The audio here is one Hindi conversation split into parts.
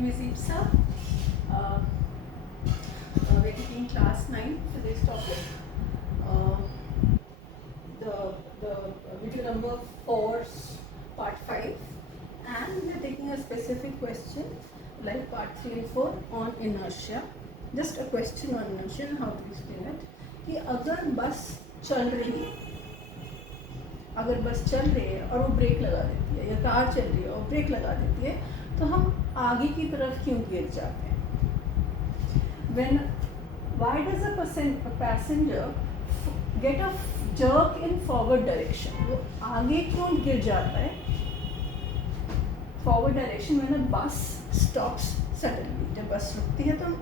name is Ipsa. We're taking class 9 physics topic. The video number 4, part 5, and we're taking a specific question like part 3 and 4 on inertia. Just a question on inertia and how to explain it. कि अगर बस चल रही है, और वो ब्रेक लगा देती है, या कार चल रही है और ब्रेक लगा देती है, तो हम आगे की तरफ क्यों गिर जाते हैं? Why does a passenger get a jerk in forward direction? वो आगे क्यों गिर जाता है? Forward direction when a bus stops suddenly. जब बस रुकती है तो हम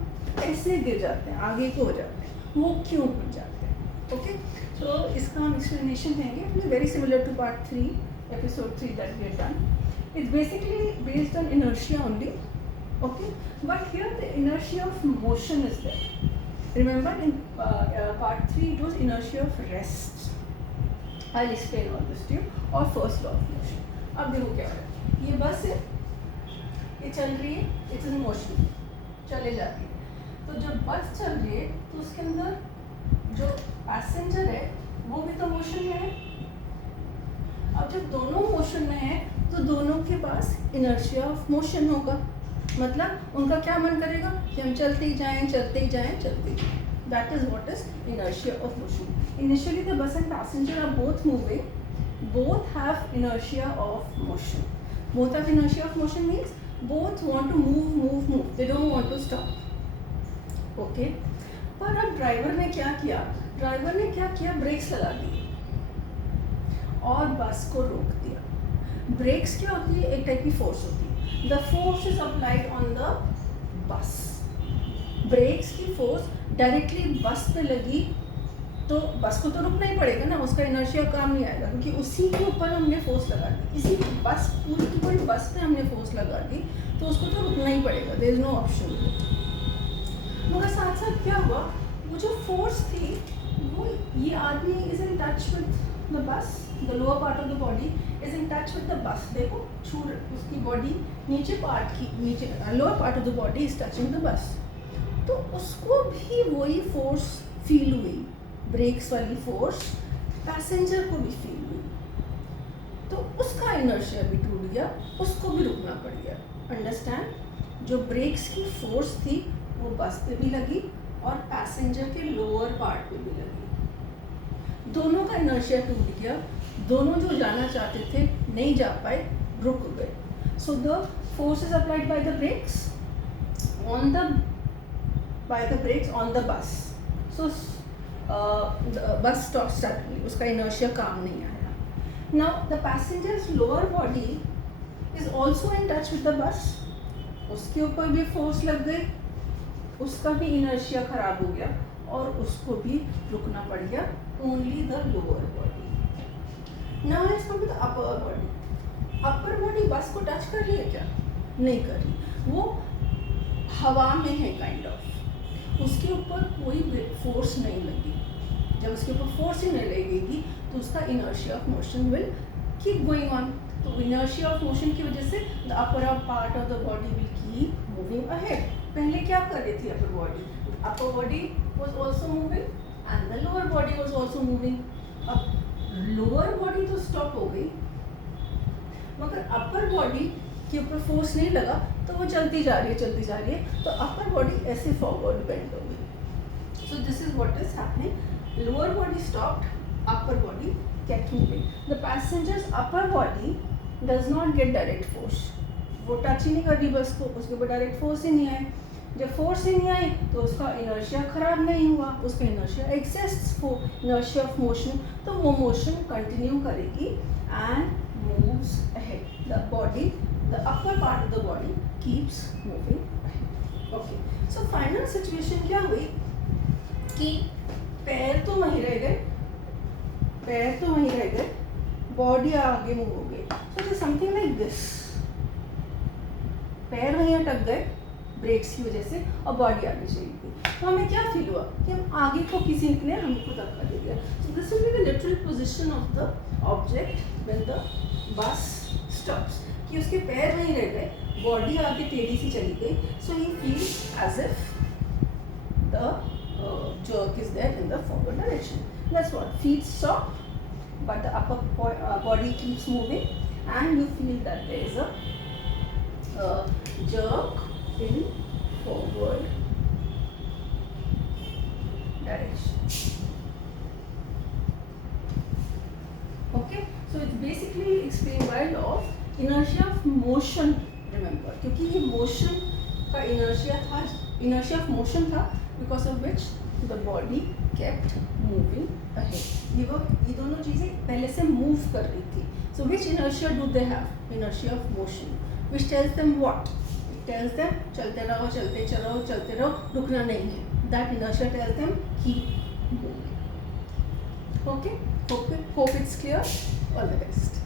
ऐसे गिर जाते हैं, आगे को हो जाते हैं. वो क्यों गिर जाते हैं? Okay, so इसका हम explanation देंगे. Very similar to part 3, episode 3 that we have done. It's basically based on inertia only. Okay, but here the inertia of motion is there. Remember in part 3 it was inertia of rest. I'll explain all this to you. Or first law of motion. अब देखो क्या हो रहा है. ये बस है, ये चल रही है, it's in motion, चले जाती है. तो जब बस चल रही है तो उसके अंदर जो पैसेंजर है वो भी तो मोशन में है. अब जब दोनों मोशन में है तो दोनों के पास इनर्शिया ऑफ मोशन होगा. मतलब उनका क्या मन करेगा कि हम चलते ही जाएं. That is what is inertia of motion. Initially the bus and passenger are both moving, both have inertia of motion. Both have inertia of motion means both want to move. They don't want to stop. Okay. पर अब ड्राइवर ने क्या किया? ब्रेक्स लगा दिए और बस को रोक दिया. ब्रेक्स क्या होती है? एक टाइप की फोर्स होती है. The force is applied on the bus. Brakes की फोर्स डायरेक्टली बस पे लगी तो बस को तो रुकना ही पड़ेगा ना. उसका इनर्शिया काम नहीं आएगा क्योंकि उसी के ऊपर हमने फोर्स लगा दी. इसी बस पूरी की पूरी बस पे हमने फोर्स लगा दी तो उसको तो रुकना ही पड़ेगा. There is no option. मगर साथ साथ क्या हुआ, वो जो फोर्स थी वो ये आदमी is in touch with the bus. The lower part of the body is in touch with the bus. देखो उसकी बॉडी नीचे lower part of the body is touching the bus. तो उसको भी वही फोर्स फील हुई, ब्रेक्स वाली फोर्स पैसेंजर को भी फील हुई. तो उसका इनर्शिया भी टूट गया, उसको भी रुकना पड़ गया. अंडरस्टैंड? जो ब्रेक्स की फोर्स थी वो बस पे भी लगी और पैसेंजर के लोअर पार्ट पे भी लगी. दोनों का इनर्शिया टूट गया. दोनों जो जाना चाहते थे नहीं जा पाए, रुक गए. So the force is applied by the brakes on the bus. So bus stop suddenly. उसका इनर्शिया काम नहीं आया. Now the passengers lower body is also in touch with the bus. उसके ऊपर भी फोर्स लग गई, उसका भी इनर्शिया खराब हो गया और उसको भी रुकना पड़ गया. Only the lower body. Now let's come to the upper body. Upper body bus को टच कर रही है क्या? नहीं कर रही. वो हवा में है काइंड ऑफ. उसके ऊपर कोई फोर्स नहीं लगी. जब उसके ऊपर फोर्स ही नहीं लगेगी तो उसका inertia of motion will keep going on. तो इनर्शिया ऑफ मोशन की वजह से the upper part of the body will keep moving ahead. पहले क्या कर रही थी अपर body? Upper body was also moving and the lower body was also moving. अब लोअर बॉडी तो स्टॉप हो गई मगर अपर बॉडी के ऊपर फोर्स नहीं लगा तो वो चलती जा रही है. तो अपर बॉडी ऐसे फॉरवर्ड बेंड हो गई. So this is what is happening. Lower body stopped, upper body kept moving. The passenger's upper body does not get direct force. वो टच ही नहीं कर रही बस को, उसके ऊपर डायरेक्ट फोर्स ही नहीं आए. जब फोर्स ही नहीं आई तो उसका इनर्शिया खराब नहीं हुआ. उसका inertia exists for inertia of motion. तो वो मोशन कंटिन्यू करेगी and moves ahead. The body, the upper part of the body keeps moving ahead. Okay, so final situation क्या हुई कि पैर तो वहीं रह गए, बॉडी आगे मूव हो गई. So it is something like this. पैर वहीं अटक गए ब्रेक्स की वजह से और बॉडी आगे चली गई. तो हमें क्या फील हुआ कि हम आगे को किसी ने हमको धक्का दे दिया. So this will be the literal position of the object when the bus stops. कि उसके पैर वहीं रह गए बॉडी आगे टेढ़ी सी चली गई, so he feels as if the jerk is there in the forward direction. That's what feet stop, but the upper body keeps moving, and you feel that there is a jerk in forward direction. Okay, so it's basically explained by law of inertia of motion. Remember, क्योंकि ये motion का inertia था, inertia of motion था, because of which the body kept moving ahead. ये दोनों चीज़ें पहले से move कर रही थी. So which inertia do they have? Inertia of motion, which tells them what? It tells them चलते रहो, रुकना नहीं है. That inertia tells them keep moving. Okay, hope it's clear. All the best.